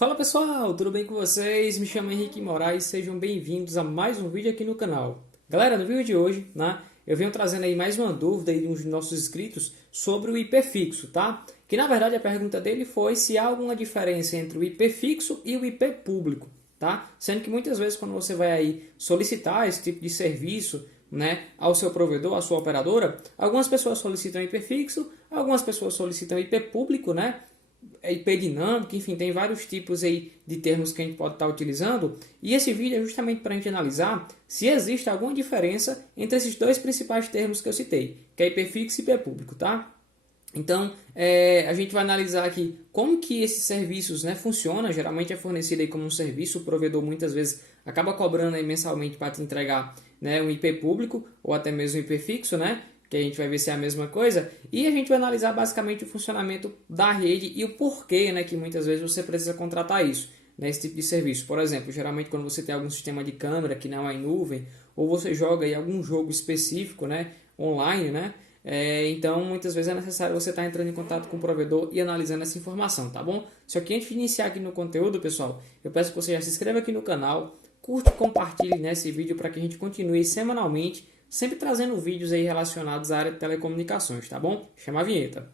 Fala pessoal, tudo bem com vocês? Me chamo Henrique Moraes, sejam bem-vindos a mais um vídeo aqui no canal. Galera, no vídeo de hoje, eu venho trazendo aí mais uma dúvida aí de um dos nossos inscritos sobre o IP fixo, tá? Que na verdade a pergunta dele foi se há alguma diferença entre o IP fixo e o IP público, tá? Sendo que muitas vezes quando você vai aí solicitar esse tipo de serviço, ao seu provedor, à sua operadora, algumas pessoas solicitam IP fixo, algumas pessoas solicitam IP público, IP dinâmico, enfim, tem vários tipos aí de termos que a gente pode estar utilizando. E esse vídeo é justamente para a gente analisar se existe alguma diferença entre esses dois principais termos que eu citei, que é IP fixo e IP público, tá? Então, a gente vai analisar aqui como que esses serviços funcionam. Geralmente é fornecido aí como um serviço, o provedor muitas vezes acaba cobrando aí mensalmente para te entregar um IP público ou até mesmo um IP fixo, que a gente vai ver se é a mesma coisa, e a gente vai analisar basicamente o funcionamento da rede e o porquê que muitas vezes você precisa contratar isso, esse tipo de serviço. Por exemplo, geralmente quando você tem algum sistema de câmera que não é em nuvem, ou você joga aí algum jogo específico online, então muitas vezes é necessário você estar entrando em contato com o provedor e analisando essa informação, tá bom? Só que antes de iniciar aqui no conteúdo, pessoal, eu peço que você já se inscreva aqui no canal, curte e compartilhe esse vídeo para que a gente continue semanalmente sempre trazendo vídeos aí relacionados à área de telecomunicações, tá bom? Chama a vinheta.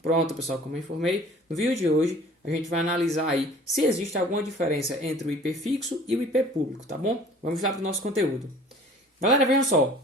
Pronto, pessoal, como eu informei, no vídeo de hoje a gente vai analisar aí se existe alguma diferença entre o IP fixo e o IP público, tá bom? Vamos lá para o nosso conteúdo. Galera, vejam só,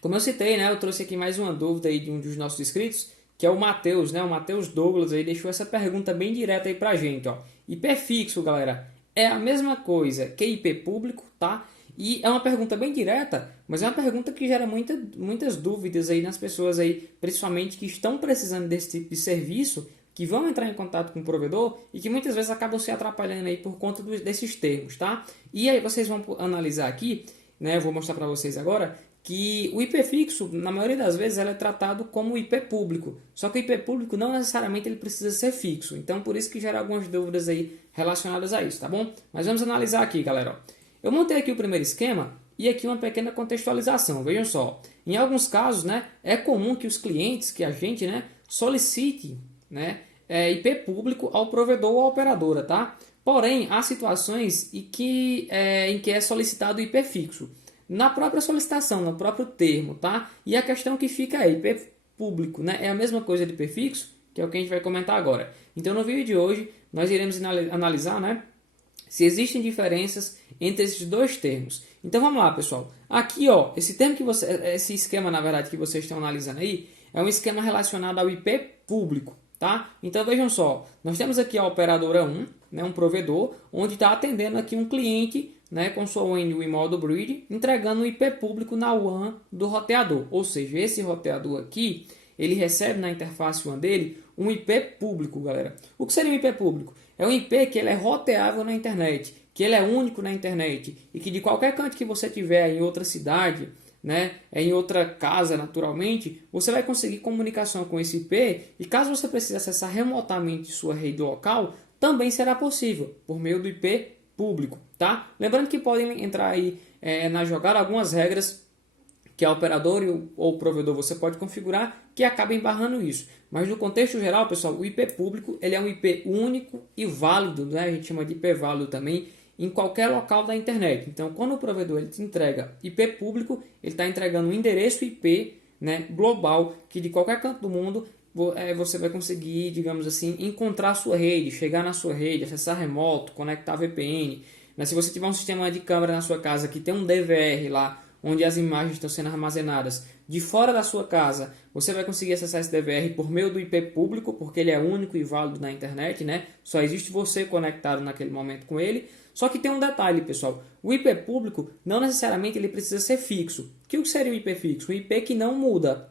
como eu citei, eu trouxe aqui mais uma dúvida aí de um dos nossos inscritos, que é o Matheus, o Matheus Douglas aí deixou essa pergunta bem direta aí pra gente, ó. IP fixo, galera, é a mesma coisa que IP público, tá? E é uma pergunta bem direta, mas é uma pergunta que gera muitas dúvidas aí nas pessoas aí, principalmente que estão precisando desse tipo de serviço, que vão entrar em contato com o provedor e que muitas vezes acabam se atrapalhando aí por conta desses termos, tá? E aí vocês vão analisar aqui, eu vou mostrar para vocês agora, que o IP fixo, na maioria das vezes, ele é tratado como IP público. Só que o IP público não necessariamente ele precisa ser fixo. Então, por isso que gera algumas dúvidas aí relacionadas a isso, tá bom? Mas vamos analisar aqui, galera, ó. Eu montei aqui o primeiro esquema e aqui uma pequena contextualização. Vejam só, em alguns casos, é comum que os clientes, que a gente, solicite, IP público ao provedor ou à operadora, tá? Porém, há situações em que é solicitado IP fixo. Na própria solicitação, no próprio termo, tá? E a questão que fica aí, IP público, é a mesma coisa de IP fixo, que é o que a gente vai comentar agora. Então, no vídeo de hoje, nós iremos analisar, se existem diferenças entre esses dois termos. Então vamos lá, pessoal. Aqui, ó, esse esquema, na verdade, que vocês estão analisando aí, é um esquema relacionado ao IP público, tá? Então vejam só, nós temos aqui a operadora 1, um provedor, onde está atendendo aqui um cliente, com sua WAN em modo bridge, entregando um IP público na WAN do roteador. Ou seja, esse roteador aqui, ele recebe na interface WAN dele um IP público, galera. O que seria um IP público? É um IP que ele é roteável na internet, que ele é único na internet e que de qualquer canto que você tiver em outra cidade, em outra casa naturalmente, você vai conseguir comunicação com esse IP e caso você precise acessar remotamente sua rede local, também será possível por meio do IP público, tá? Lembrando que podem entrar aí na jogada algumas regras que a operadora ou o provedor você pode configurar que acabem barrando isso. Mas no contexto geral, pessoal, o IP público ele é um IP único e válido, a gente chama de IP válido também, em qualquer local da internet. Então, quando o provedor ele te entrega IP público, ele está entregando um endereço IP global, que de qualquer canto do mundo você vai conseguir, digamos assim, encontrar a sua rede, chegar na sua rede, acessar remoto, conectar VPN. Se você tiver um sistema de câmera na sua casa que tem um DVR lá, onde as imagens estão sendo armazenadas de fora da sua casa, você vai conseguir acessar esse DVR por meio do IP público, porque ele é único e válido na internet, Só existe você conectado naquele momento com ele. Só que tem um detalhe, pessoal. O IP público não necessariamente ele precisa ser fixo. O que seria o IP fixo? Um IP que não muda,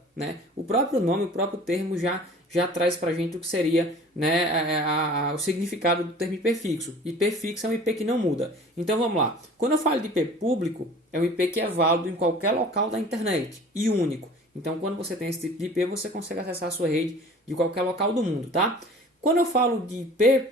O próprio nome, o próprio termo já já traz para a gente o que seria, né, o significado do termo IP fixo. IP fixo é um IP que não muda. Então vamos lá. Quando eu falo de IP público, é um IP que é válido em qualquer local da internet e único. Então quando você tem esse tipo de IP, você consegue acessar a sua rede de qualquer local do mundo, tá? Quando eu falo de IP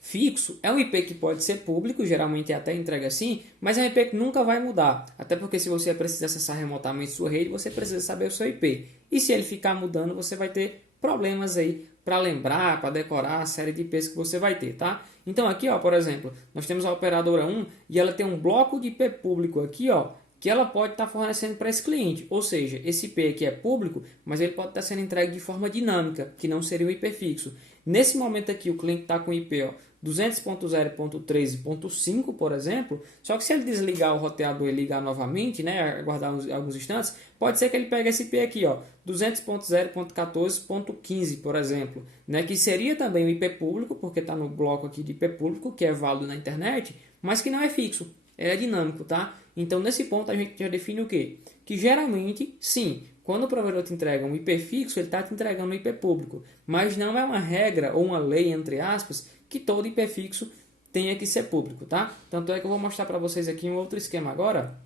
fixo, é um IP que pode ser público, geralmente é até entrega assim, mas é um IP que nunca vai mudar. Até porque se você precisa acessar remotamente sua rede, você precisa saber o seu IP. E se ele ficar mudando, você vai ter problemas aí para lembrar, para decorar a série de IPs que você vai ter, tá? Então aqui, ó, por exemplo, nós temos a operadora 1 e ela tem um bloco de IP público aqui, ó, que ela pode estar fornecendo para esse cliente. Ou seja, esse IP aqui é público, mas ele pode estar sendo entregue de forma dinâmica, que não seria um IP fixo. Nesse momento aqui, o cliente está com IP, ó, 200.0.13.5, por exemplo, só que se ele desligar o roteador e ligar novamente, né, aguardar alguns instantes, pode ser que ele pegue esse IP aqui, ó, 200.0.14.15, por exemplo, né, que seria também um IP público, porque está no bloco aqui de IP público, que é válido na internet, mas que não é fixo, é dinâmico, tá? Então, nesse ponto, a gente já define o quê? Que geralmente, sim, quando o provedor te entrega um IP fixo, ele está te entregando um IP público, mas não é uma regra ou uma lei, entre aspas, que todo IP fixo tenha que ser público, tá? Tanto é que eu vou mostrar para vocês aqui um outro esquema agora,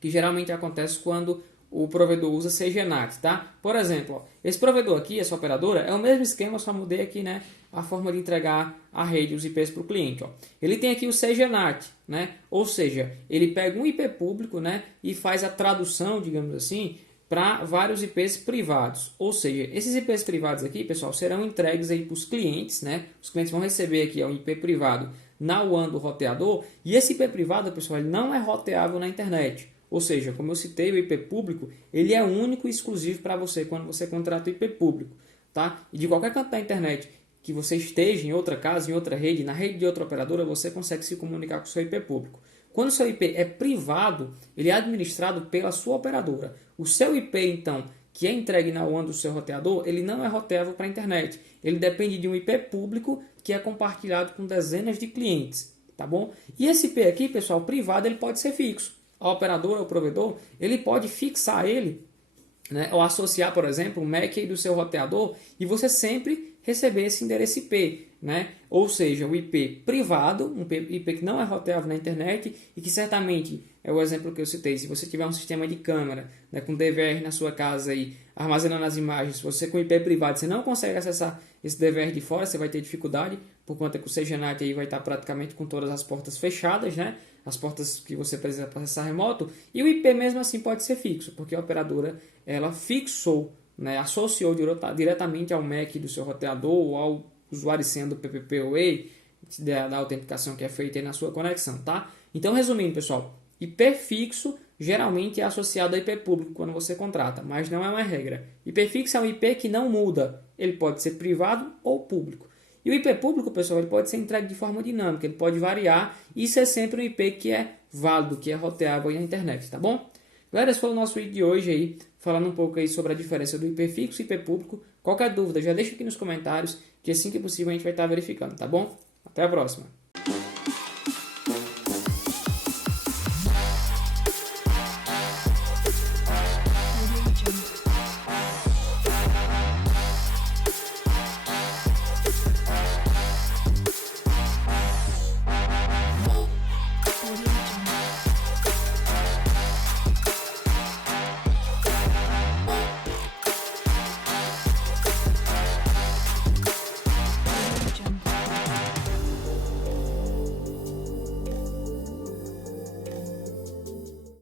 que geralmente acontece quando o provedor usa CGNAT, tá? Por exemplo, ó, esse provedor aqui, essa operadora, é o mesmo esquema, só mudei aqui, né, a forma de entregar a rede, os IPs para o cliente, ó. Ele tem aqui o CGNAT, né? Ou seja, ele pega um IP público, né, e faz a tradução, digamos assim, para vários IPs privados. Ou seja, esses IPs privados aqui, pessoal, serão entregues aí para os clientes, né? Os clientes vão receber aqui um IP privado na WAN do roteador, e esse IP privado, pessoal, ele não é roteável na internet. Ou seja, como eu citei, o IP público, ele é único e exclusivo para você quando você contrata o IP público, tá? E de qualquer canto da internet que você esteja em outra casa, em outra rede, na rede de outra operadora, você consegue se comunicar com o seu IP público. Quando o seu IP é privado, ele é administrado pela sua operadora. O seu IP, então, que é entregue na WAN do seu roteador, ele não é roteável para a internet. Ele depende de um IP público que é compartilhado com dezenas de clientes, tá bom? E esse IP aqui, pessoal, privado, ele pode ser fixo. A operadora, o provedor, ele pode fixar ele, né, ou associar, por exemplo, o MAC do seu roteador e você sempre receber esse endereço IP, né? Ou seja, o IP privado, um IP que não é roteável na internet e que certamente é o exemplo que eu citei. Se você tiver um sistema de câmera, né, com DVR na sua casa aí, armazenando as imagens, se você com IP privado você não consegue acessar esse DVR de fora, você vai ter dificuldade, por conta que o CGNAT aí vai estar praticamente com todas as portas fechadas, né? As portas que você precisa acessar remoto, e o IP mesmo assim pode ser fixo, porque a operadora ela fixou, né, associou diretamente ao MAC do seu roteador ou ao usuário sendo PPPoE da autenticação que é feita aí na sua conexão, tá? Então, resumindo, pessoal, IP fixo geralmente é associado a IP público quando você contrata, mas não é uma regra. IP fixo é um IP que não muda, ele pode ser privado ou público. E o IP público, pessoal, ele pode ser entregue de forma dinâmica, ele pode variar e isso é sempre um IP que é válido, que é roteável na internet, tá bom? Galera, esse foi o nosso vídeo de hoje aí, falando um pouco aí sobre a diferença do IP fixo e IP público. Qualquer dúvida, já deixa aqui nos comentários, que assim que possível a gente vai estar verificando, tá bom? Até a próxima!